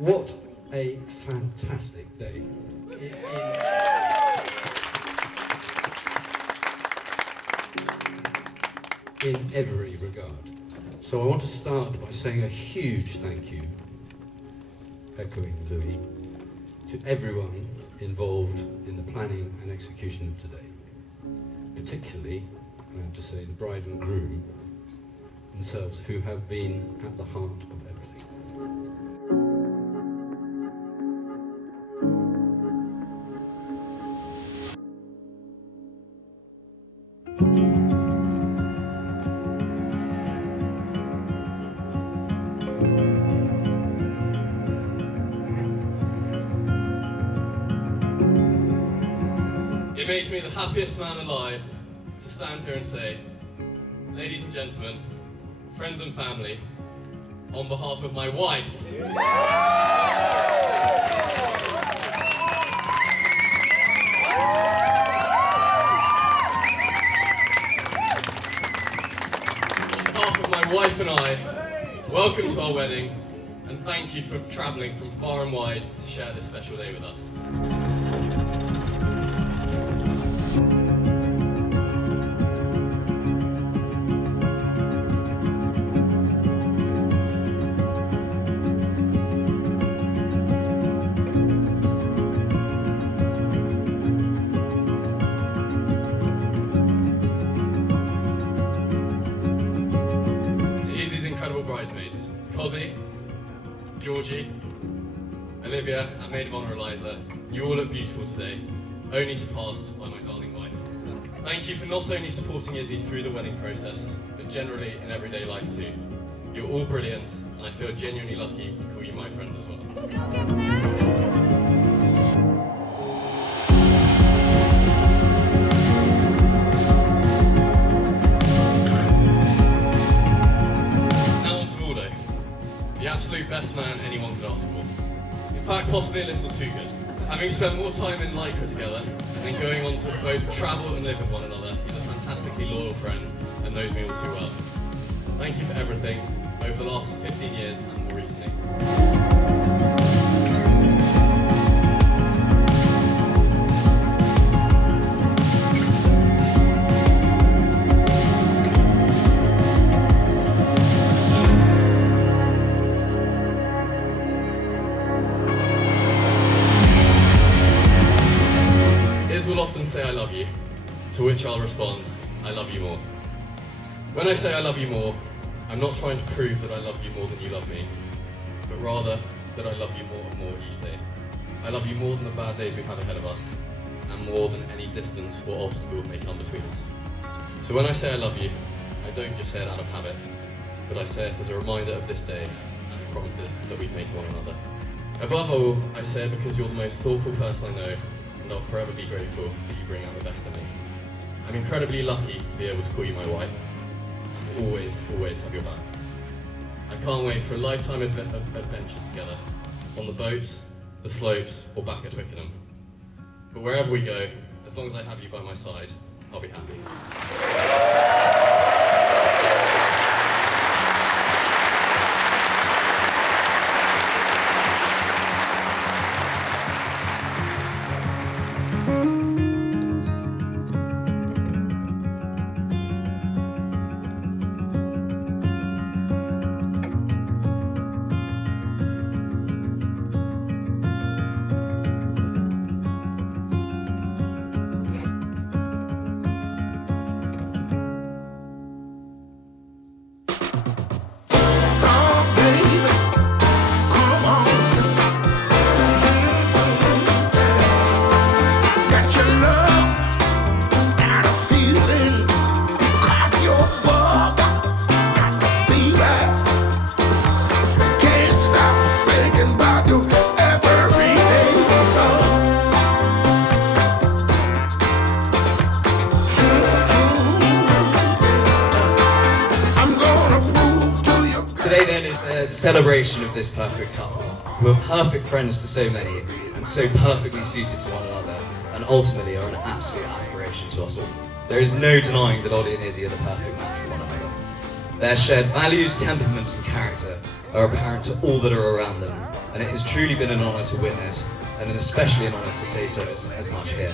What a fantastic day. In every regard. So I want to start by saying a huge thank you, echoing Louis, to everyone involved in the planning and execution of today. Particularly, I have to say, the bride and groom themselves, who have been at the heart of everything. It makes me the happiest man alive to stand here and say, ladies and gentlemen, friends and family, on behalf of my wife, and I, welcome to our wedding, and thank you for travelling from far and wide to share this special day with us. Bridesmaids, Cozzy, Georgie, Olivia, and Maid of Honour Eliza, you all look beautiful today, only surpassed by my darling wife. Thank you for not only supporting Izzy through the wedding process, but generally in everyday life too. You're all brilliant, and I feel genuinely lucky to call you my friends as well. The absolute best man anyone could ask for. In fact, possibly a little too good. Having spent more time in Lycra together, and going on to both travel and live with one another, he's a fantastically loyal friend and knows me all too well. Thank you for everything over the last 15 years and more recently. Often say I love you, to which I'll respond, I love you more. When I say I love you more, I'm not trying to prove that I love you more than you love me, but rather that I love you more and more each day. I love you more than the bad days we have ahead of us, and more than any distance or obstacle may come between us. So when I say I love you, I don't just say it out of habit, but I say it as a reminder of this day and the promises that we've made to one another. Above all, I say it because you're the most thoughtful person I know, and I'll forever be grateful that you bring out the best in me. I'm incredibly lucky to be able to call you my wife, and will always, always have your back. I can't wait for a lifetime of adventures together, on the boats, the slopes, or back at Twickenham. But wherever we go, as long as I have you by my side, I'll be happy. Today then is the celebration of this perfect couple, who are perfect friends to so many and so perfectly suited to one another, and ultimately are an absolute aspiration to us all. There is no denying that Ollie and Izzy are the perfect match for one another. Their shared values, temperaments and character are apparent to all that are around them, and it has truly been an honour to witness, and especially an honour to say so as much here.